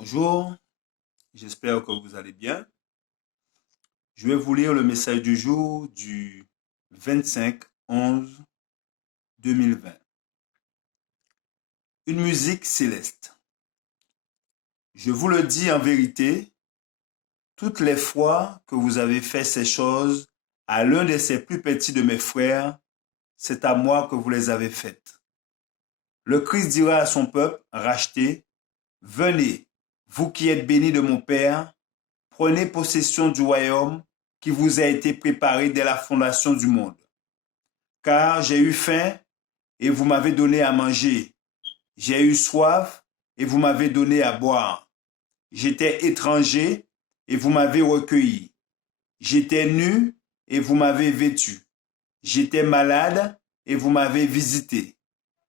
Bonjour, j'espère que vous allez bien. Je vais vous lire le message du jour du 25/11/2020. Une musique céleste. Je vous le dis en vérité, toutes les fois que vous avez fait ces choses à l'un de ces plus petits de mes frères, c'est à moi que vous les avez faites. Le Christ dira à son peuple racheté, venez, vous qui êtes bénis de mon Père, prenez possession du royaume qui vous a été préparé dès la fondation du monde. Car j'ai eu faim et vous m'avez donné à manger. J'ai eu soif et vous m'avez donné à boire. J'étais étranger et vous m'avez recueilli. J'étais nu et vous m'avez vêtu. J'étais malade et vous m'avez visité.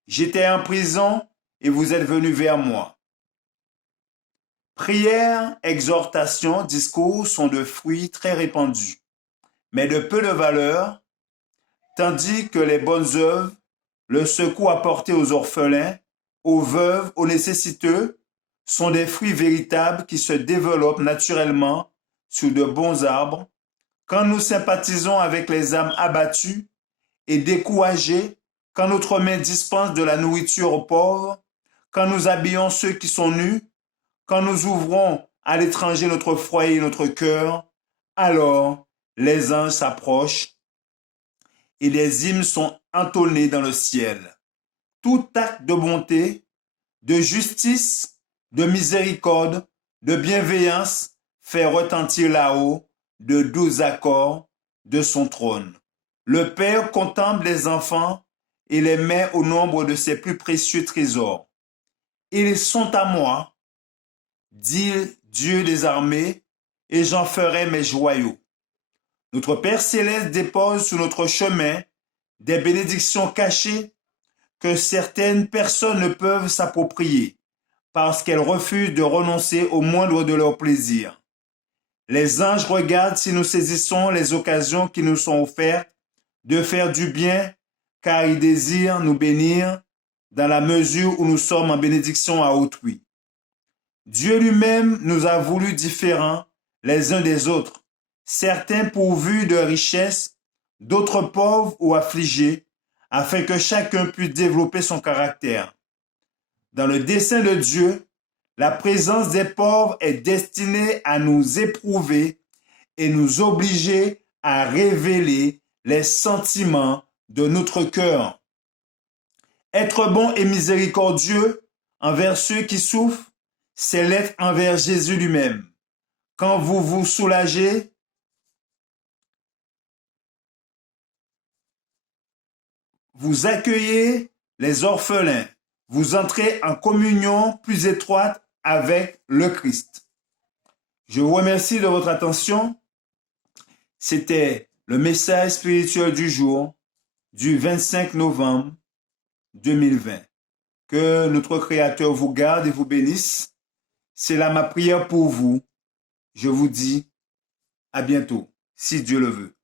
J'étais en prison et vous êtes venus vers moi. Prières, exhortations, discours sont de fruits très répandus, mais de peu de valeur, tandis que les bonnes œuvres, le secours apporté aux orphelins, aux veuves, aux nécessiteux, sont des fruits véritables qui se développent naturellement sur de bons arbres, quand nous sympathisons avec les âmes abattues et découragées, quand notre main dispense de la nourriture aux pauvres, quand nous habillons ceux qui sont nus, quand nous ouvrons à l'étranger notre foyer et notre cœur, alors les anges s'approchent et les hymnes sont entonnés dans le ciel. Tout acte de bonté, de justice, de miséricorde, de bienveillance fait retentir là-haut de doux accords de son trône. Le Père contemple les enfants et les met au nombre de ses plus précieux trésors. Ils sont à moi, dit Dieu des armées, et j'en ferai mes joyaux. Notre Père céleste dépose sur notre chemin des bénédictions cachées que certaines personnes ne peuvent s'approprier parce qu'elles refusent de renoncer au moindre de leurs plaisirs. Les anges regardent si nous saisissons les occasions qui nous sont offertes de faire du bien, car ils désirent nous bénir dans la mesure où nous sommes en bénédiction à autrui. Dieu lui-même nous a voulu différents les uns des autres, certains pourvus de richesses, d'autres pauvres ou affligés, afin que chacun puisse développer son caractère. Dans le dessein de Dieu, la présence des pauvres est destinée à nous éprouver et nous obliger à révéler les sentiments de notre cœur. Être bon et miséricordieux envers ceux qui souffrent, c'est l'être envers Jésus lui-même. Quand vous vous soulagez, vous accueillez les orphelins, vous entrez en communion plus étroite avec le Christ. Je vous remercie de votre attention. C'était le message spirituel du jour du 25 novembre 2020. Que notre Créateur vous garde et vous bénisse. C'est là ma prière pour vous. Je vous dis à bientôt, si Dieu le veut.